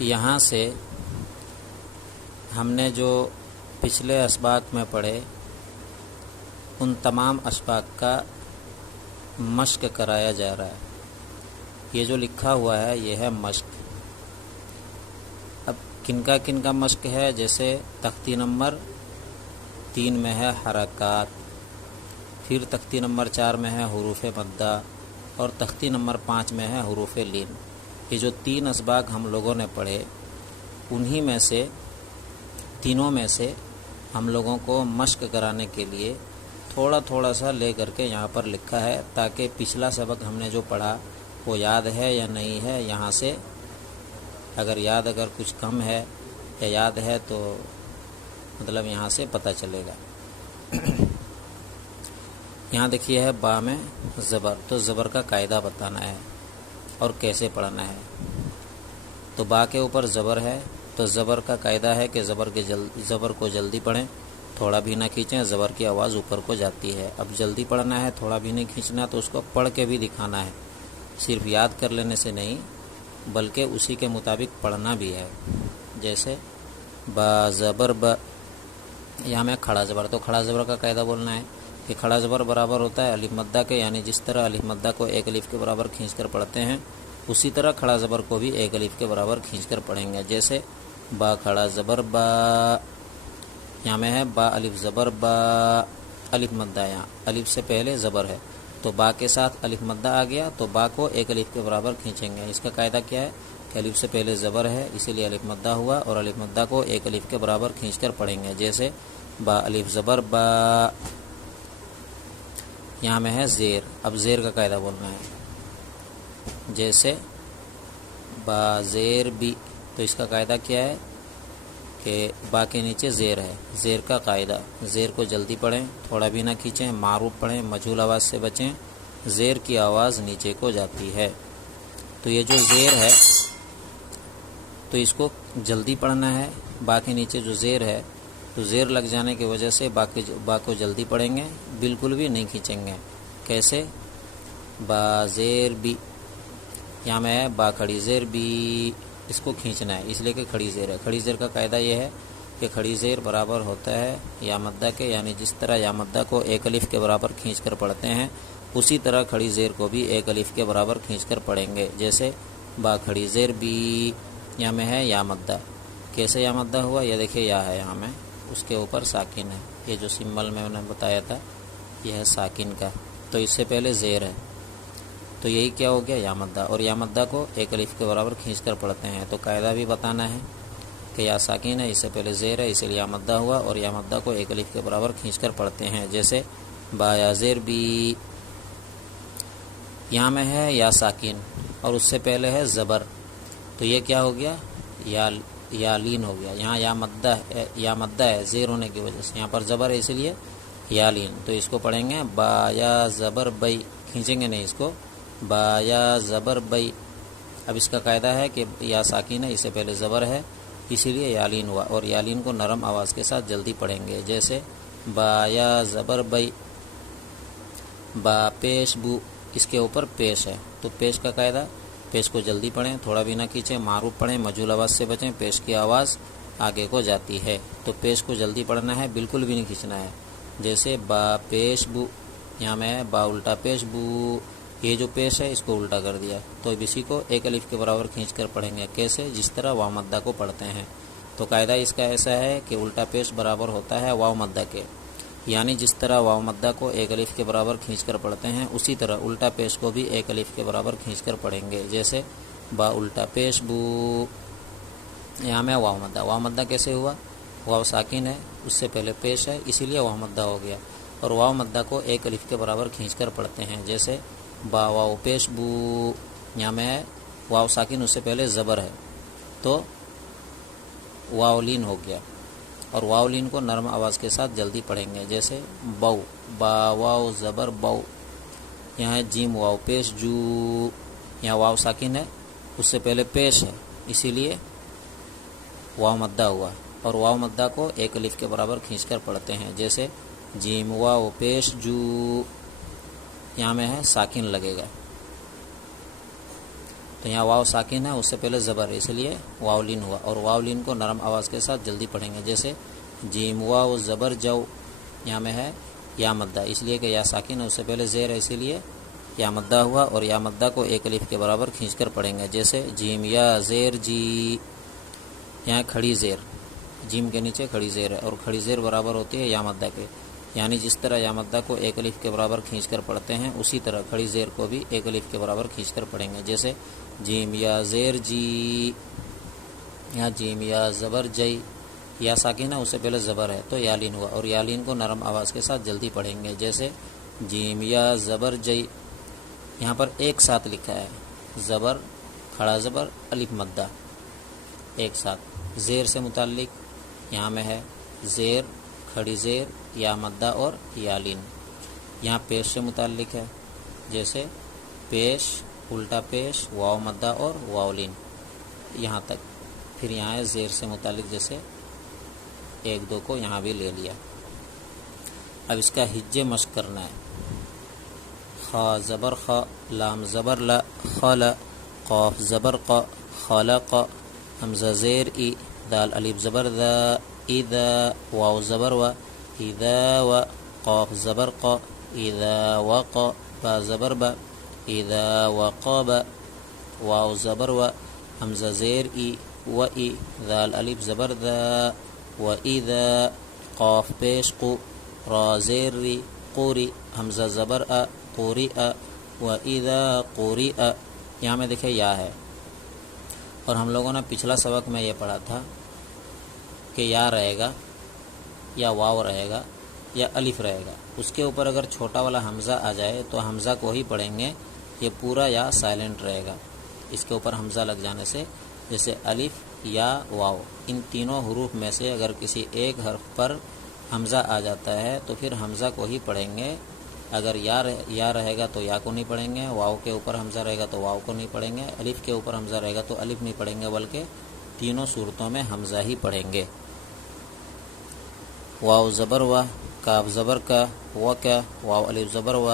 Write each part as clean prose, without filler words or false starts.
یہاں سے ہم نے جو پچھلے اسباق میں پڑھے ان تمام اسباق کا مشق کرایا جا رہا ہے۔ یہ جو لکھا ہوا ہے یہ ہے مشق۔ اب کن کا مشق ہے؟ جیسے تختی نمبر 3 میں ہے حرکات، پھر تختی نمبر 4 میں ہے حروف مدہ، اور تختی نمبر 5 میں ہے حروف لین۔ یہ جو 3 اسباق ہم لوگوں نے پڑھے انہی میں سے تینوں میں سے ہم لوگوں کو مشق کرانے کے لیے تھوڑا سا لے کر کے یہاں پر لکھا ہے، تاکہ پچھلا سبق ہم نے جو پڑھا وہ یاد ہے یا نہیں ہے، یہاں سے اگر کچھ کم ہے یا یاد ہے تو مطلب یہاں سے پتہ چلے گا۔ یہاں دیکھیے ہے با میں زبر، تو زبر کا قاعدہ بتانا ہے اور کیسے پڑھنا ہے۔ تو با کے اوپر زبر ہے تو زبر کا قاعدہ ہے کہ زبر کو جلدی پڑھیں، تھوڑا بھی نہ کھینچیں، زبر کی آواز اوپر کو جاتی ہے۔ اب جلدی پڑھنا ہے، تھوڑا بھی نہیں کھینچنا، تو اس کو پڑھ کے بھی دکھانا ہے، صرف یاد کر لینے سے نہیں بلکہ اسی کے مطابق پڑھنا بھی ہے۔ جیسے با زبر ب، یہاں میں کھڑا زبر، تو کھڑا زبر کا قاعدہ بولنا ہے کہ کھڑا زبر برابر ہوتا ہے الف مدہ کے، یعنی جس طرح الف مدہ کو ایک الف کے برابر کھینچ کر پڑھتے ہیں اسی طرح کھڑا زبر کو بھی ایک الف کے برابر کھینچ کر پڑھیں گے۔ جیسے با کھڑا زبر با، یہاں میں ہے با الف زبر با، الف مدہ، یہاں الف سے پہلے زبر ہے تو با کے ساتھ الف مدہ آ گیا تو با کو ایک الف کے برابر کھینچیں گے۔ اس کا قاعدہ کیا ہے کہ الف سے پہلے زبر ہے اسی لیے الف مدہ ہوا، اور الف مدہ کو ایک الف کے برابر کھینچ کر پڑھیں گے۔ جیسے با الف زبر با، یہاں میں ہے زیر، اب زیر کا قاعدہ بولنا ہے۔ جیسے با زیر بی، تو اس کا قاعدہ کیا ہے کہ با کے نیچے زیر ہے، زیر کا قاعدہ، زیر کو جلدی پڑھیں، تھوڑا بھی نہ کھینچیں، معروف پڑھیں، مجہول آواز سے بچیں، زیر کی آواز نیچے کو جاتی ہے۔ تو یہ جو زیر ہے تو اس کو جلدی پڑھنا ہے، با کے نیچے جو زیر ہے تو زیر لگ جانے کی وجہ سے با کو جلدی پڑھیں گے، بالکل بھی نہیں کھینچیں گے۔ کیسے؟ با زیر بی، یہاں میں ہے با کھڑی زیر بی، اس کو کھینچنا ہے اس لیے کہ کھڑی زیر ہے۔ کھڑی زیر کا قاعدہ یہ ہے کہ کھڑی زیر برابر ہوتا ہے یا مدہ کے، یعنی جس طرح یا مدہ کو ایک الف کے برابر کھینچ کر پڑھتے ہیں اسی طرح کھڑی زیر کو بھی ایک الف کے برابر کھینچ کر پڑھیں گے۔ جیسے با کھڑی زیر بی، یہاں میں ہے یا مدہ، کیسے یا مدہ ہوا؟ یہ دیکھیے یا ہے یہاں میں، اس کے اوپر ساکن ہے، یہ جو سمبل میں نے بتایا تھا یہ ہے ساکن کا، تو اس سے پہلے زیر ہے تو یہی کیا ہو گیا یا مدہ، اور یا مدہ کو ایک الف کے برابر کھینچ کر پڑھتے ہیں تو قاعدہ بھی بتانا ہے کہ یا ساکن ہے، اس سے پہلے زیر ہے اسی لیے یا مدہ ہوا، اور یا مدہ کو ایک الف کے برابر کھینچ کر پڑھتے ہیں۔ جیسے با یا زیر بی، یہاں میں ہے یا ساکن اور اس سے پہلے ہے زبر، تو یہ کیا ہو گیا؟ یا لین ہو گیا۔ یہاں یا مدہ ہے زیر ہونے کی وجہ سے، یہاں پر زبر ہے اسی لیے یا لین، تو اس کو پڑھیں گے با یا زبر بئی، کھینچیں گے نہیں اس کو، با یا زبر بئی۔ اب اس کا قاعدہ ہے کہ یا ساکن ہے، اس سے پہلے زبر ہے اسی لیے یالین ہوا، اور یالین کو نرم آواز کے ساتھ جلدی پڑھیں گے۔ جیسے با یا زبر بئی، با پیش بو، اس کے اوپر پیش ہے تو پیش کا قاعدہ، پیش کو جلدی پڑھیں، تھوڑا بھی نہ کھینچیں، معروف پڑھیں، مجہول آواز سے بچیں، پیش کی آواز آگے کو جاتی ہے تو پیش کو جلدی پڑھنا ہے، بالکل بھی نہیں کھینچنا ہے۔ جیسے با پیش بو، یہاں میں ہے با الٹا پیش بو، یہ جو پیش ہے اس کو الٹا کر دیا تو اب اسی کو ایک الف کے برابر کھینچ کر پڑھیں گے۔ کیسے؟ جس طرح واو مدہ کو پڑھتے ہیں، تو قاعدہ اس کا ایسا ہے کہ الٹا پیش برابر ہوتا ہے واو مدہ کے، یعنی جس طرح واو مدہ کو ایک الف کے برابر کھینچ کر پڑھتے ہیں اسی طرح الٹا پیش کو بھی ایک الف کے برابر کھینچ کر پڑھیں گے۔ جیسے با الٹا پیش بو، یہاں میں واو مدہ کیسے ہوا؟ واو ساکن ہے، اس سے پہلے پیش ہے اسی لیے واو مدہ ہو گیا، اور واو مدہ کو ایک الف کے برابر کھینچ کر پڑھتے ہیں۔ جیسے با واو پیش بو، یہاں میں ہے واو ساکن، اس سے پہلے زبر ہے تو واو لین ہو گیا، اور واو لین کو نرم آواز کے ساتھ جلدی پڑھیں گے۔ جیسے بو، با واو زبر بو، یہاں ہے جیم واو پیش جو، یہاں واو ساکن ہے اس سے پہلے پیش ہے اسی لیے واو مدہ ہوا، اور واو مدہ کو ایک الف کے برابر کھینچ کر پڑھتے ہیں۔ جیسے جیم واو پیش جو، یہاں میں ہے ساکن لگے گا، تو یہاں واو ساکن ہے، اس سے پہلے زبر ہے، اس لیے واولین ہوا، اور واولین کو نرم آواز کے ساتھ جلدی پڑھیں گے، جیسے جیم واو زبر جو، یہاں میں ہے یا مدہ، اس لیے کہ یا ساکن ہے، اس سے پہلے زیر ہے، اسی لیے یا مدہ ہوا، اور یا مدہ کو ایک الف کے برابر کھینچ کر پڑھیں گے، جیسے جیم یا زیر جی، یہاں کھڑی زیر، جیم کے نیچے کھڑی زیر ہے، اور کھڑی زیر برابر ہوتی ہے یا مدہ کے، یعنی جس طرح یا مدہ کو ایک الف کے برابر کھینچ کر پڑھتے ہیں، اسی طرح کھڑی زیر کو بھی ایک الف کے برابر کھینچ کر پڑھیں گے، جیسے جیم یا زیر جی، یہاں جیم یا زبر جئی، یا ساکن ہے، اس سے پہلے زبر ہے تو یالین ہوا، اور یالین کو نرم آواز کے ساتھ جلدی پڑھیں گے، جیسے جیم یا زبر جئی، یہاں پر ایک ساتھ لکھا ہے، زبر کھڑا زبر الف مدہ ایک ساتھ، زیر سے متعلق یہاں میں ہے زیر کھڑی زیر یا مدہ اور یالین، یہاں پیش سے متعلق ہے، جیسے پیش الٹا پیش واو مدہ اور واولین، یہاں تک، پھر یہاں ہے زیر سے متعلق، جیسے ایک دو کو یہاں بھی لے لیا۔ اب اس کا ہجے مشق کرنا ہے، خا زبر خا، لام زبر لا، خلا، قاف زبر قا، خلق، حمزہ زیر ای، دال الف زبر ذا، اذا، واو زبر و، اذا و، قاف زبر قا، اذا وقا، با زبر با، اذا وقاب، واو زبر و، حمزہ زیر ای و ای، دال الف زبر ذا، و اذا، قاف پیش قو، را زیر ری، قوری، حمزہ زبر ا، قوری ا، و اذا قوری ا، یہاں میں دیکھیں یا ہے، اور ہم لوگوں نے پچھلا سبق میں یہ پڑھا تھا کہ یا رہے گا یا واو رہے گا یا الف رہے گا، اس کے اوپر اگر چھوٹا والا حمزہ آ جائے تو حمزہ کو ہی پڑھیں گے، یہ پورا یا سائلنٹ رہے گا، اس کے اوپر حمزہ لگ جانے سے، جیسے الف یا واو، ان تینوں حروف میں سے اگر کسی ایک حرف پر حمزہ آ جاتا ہے تو پھر حمزہ کو ہی پڑھیں گے، اگر یا رہے گا تو یا کو نہیں پڑھیں گے، واو کے اوپر حمزہ رہے گا تو واو کو نہیں پڑھیں گے، الف کے اوپر حمزہ رہے گا تو الف نہیں پڑھیں گے، بلکہ تینوں صورتوں میں حمزہ ہی پڑھیں گے۔ واو زبر و، کاف زبر کا، و کا، واو الف زبر و،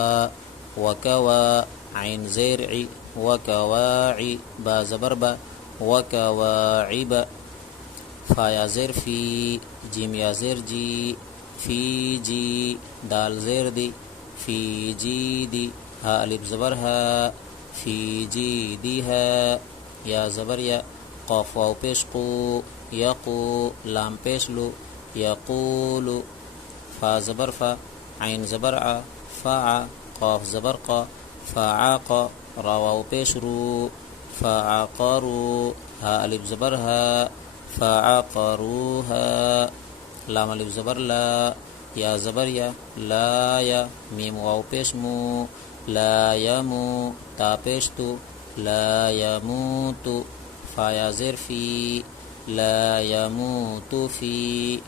وکوا، عین زیر عی، وکواعی، با زبر با، وکواعب، فا یا زیر فی، جیم یا زیر جی، فی جی، دال زیر دی، فی جی دی، ہا الف زبر ہا، فی جی دی ہے، یا زبر یا، قاف واو پیش قو، یقو، لام پیش لو، یقولو، فا زبر فا، عین زبر ع، فا، قاف زبر قا، فاعق، را واو پیش رو، فاعقرو، ہا الف زبر ہا، فاعقروها، لام الف زبر لا، یا زبر یا، لا یا، میم واو پیش مو، لا یمو، تا پیش تو، لا یموتو، فا یا زیر فی، لا یموتو فی،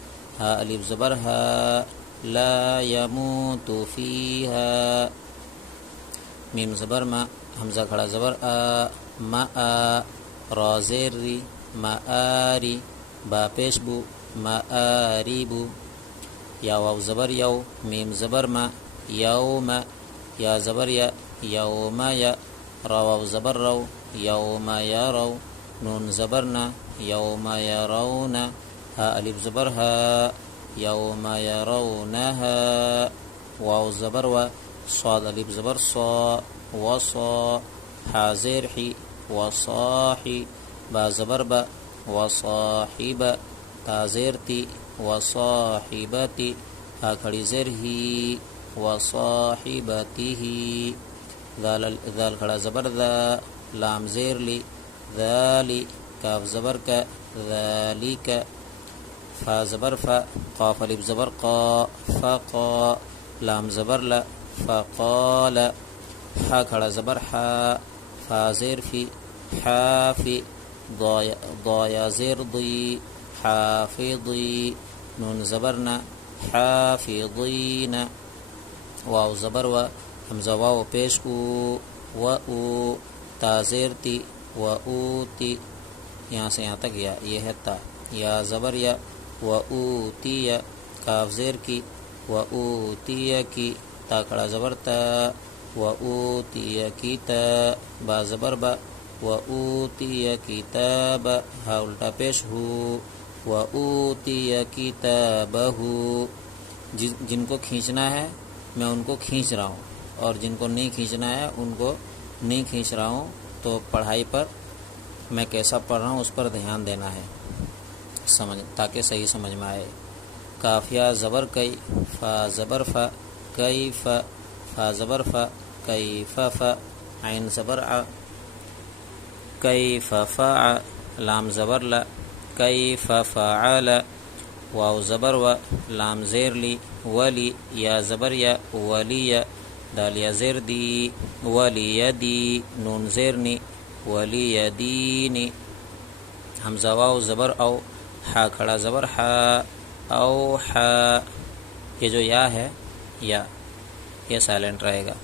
ہا الف زبر ہا، لا یموتو فیہا، میم زبر ما، حمزہ کھڑا زبر آ، ما آ، را زیر ری، مآری، با پیش بو، مآریبو، یا واو زبر یو، میم زبر ما، یوم، یا زبر یا، یوم یا، را واو زبر رو، یوم یرو، نون زبر نا، یوم یرون، ہا الف زبر ہا، یوم یرونہا، واو زبر و، صاد الف زبر صا، وصا، حا زیر حی، وصاحی، با زبر با، وصاحب، تا زیر تی، وصاحبتی، ہا کھڑی زیر ہی، وصاحبتیہ، ذال کھڑا زبر ذا، لام زیر لی، ذالی، کاف زبر کا، ذالک، فا زبر فا، قاف الف زبر قا، فقا، لام زبر لا، فقال، حا کھڑا زبر حا، فا زیر فی، حافی، ضایا زیر ضی، حافظی، نون زبرنا، حافظین، واو زبر و، حمزہ واو پیش او، و او، تا زیر تی، و اوتی، یہاں سے یہاں تک یا، یہ ہے تا، یا زبر یا، و اوتی، کاف زیر کی، و اوتی کی، تا کھڑا زبر تا، و اوتی کی تا، با زبر با، وَأُوتِيَ کتاب، ہا الٹا پیش ہو، وَأُوتِيَ کتابہ، جن کو کھینچنا ہے میں ان کو کھینچ رہا ہوں، اور جن کو نہیں کھینچنا ہے ان کو نہیں کھینچ رہا ہوں. تو پڑھائی پر میں کیسا پڑھ رہا ہوں اس پر دھیان دینا ہے تاکہ صحیح سمجھ میں آئے. کافیہ زبر کئی، فا زبر فا، کئی فا زبر فا، کئی فا، عین زبر ع، کئی فا، لام زبر لا، کئی فعل، واو زبر و، لام زیر لی، ولی، یا زبر یا، ولی، دال یا زیر دی، ولی دی، نون زیر نی، ولی دینی، حمزہ واو زبر او، ہا کھڑا زبر ہا، او ہا. یہ جو یا ہے یا یہ سائلنٹ رہے گا.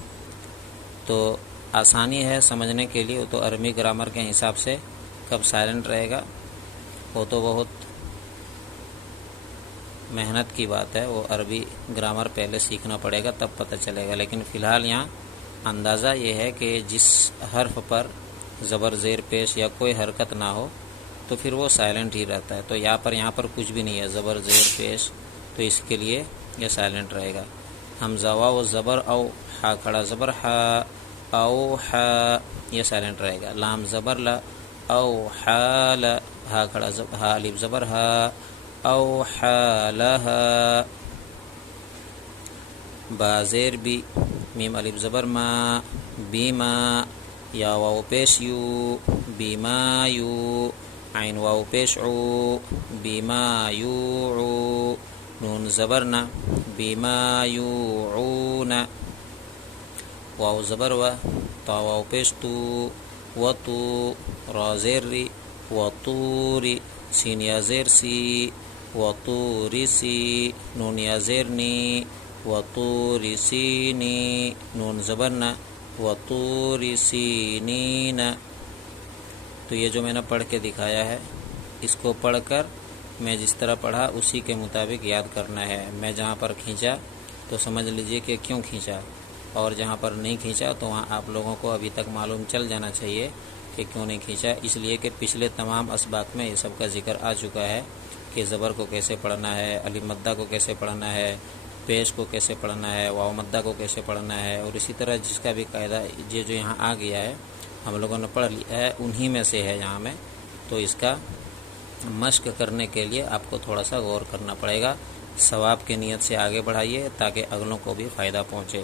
تو آسانی ہے سمجھنے کے لیے، تو عربی گرامر کے حساب سے کب سائلنٹ رہے گا وہ تو بہت محنت کی بات ہے، وہ عربی گرامر پہلے سیکھنا پڑے گا تب پتہ چلے گا. لیکن فی الحال یہاں اندازہ یہ ہے کہ جس حرف پر زبر زیر پیش یا کوئی حرکت نہ ہو تو پھر وہ سائلنٹ ہی رہتا ہے. تو یہاں پر کچھ بھی نہیں ہے، زبر زیر پیش، تو اس کے لیے یہ سائلنٹ رہے گا. حمزہ واو زبر او، ہا کھڑا زبر ہا، او ہا، یہ سائلنٹ رہے گا. لام زبر لا، او حال، ہا کھڑا زبر ہا، الف زبر ہا، او حالہا. با زیر بی، میم الف زبر ما، بیما، یا واو پیش یو، بیما یو، عین واو پیش عو، بیما یوعو، نون زبر نا، بیما یوعون، واو زبر و، تا واو پیش تو، و تو، را زیر ری، و طوری، سین یا زیر سی، و طوری سی، نون یا زیر نی، و طوری سینی، نون زبر نا، و طوری سینین. تو یہ جو میں نے پڑھ کے دکھایا ہے اس کو پڑھ کر میں جس طرح پڑھا اسی کے مطابق یاد کرنا ہے. میں جہاں پر کھینچا تو سمجھ لیجئے کہ کیوں کھینچا، اور جہاں پر نہیں کھینچا تو وہاں آپ لوگوں کو ابھی تک معلوم چل جانا چاہیے کہ کیوں نہیں کھینچا. اس لیے کہ پچھلے تمام اسباق میں یہ سب کا ذکر آ چکا ہے کہ زبر کو کیسے پڑھنا ہے، الف مدہ کو کیسے پڑھنا ہے، پیش کو کیسے پڑھنا ہے، واو مدہ کو کیسے پڑھنا ہے، اور اسی طرح جس کا بھی قاعدہ یہ جو یہاں آ گیا ہے ہم لوگوں نے پڑھ لیا ہے انہی میں سے ہے یہاں میں. تو اس کا مشق کرنے کے لیے آپ کو تھوڑا سا غور کرنا پڑے گا. ثواب کی نیت سے آگے بڑھائیے تاکہ اگلوں کو بھی فائدہ پہنچے.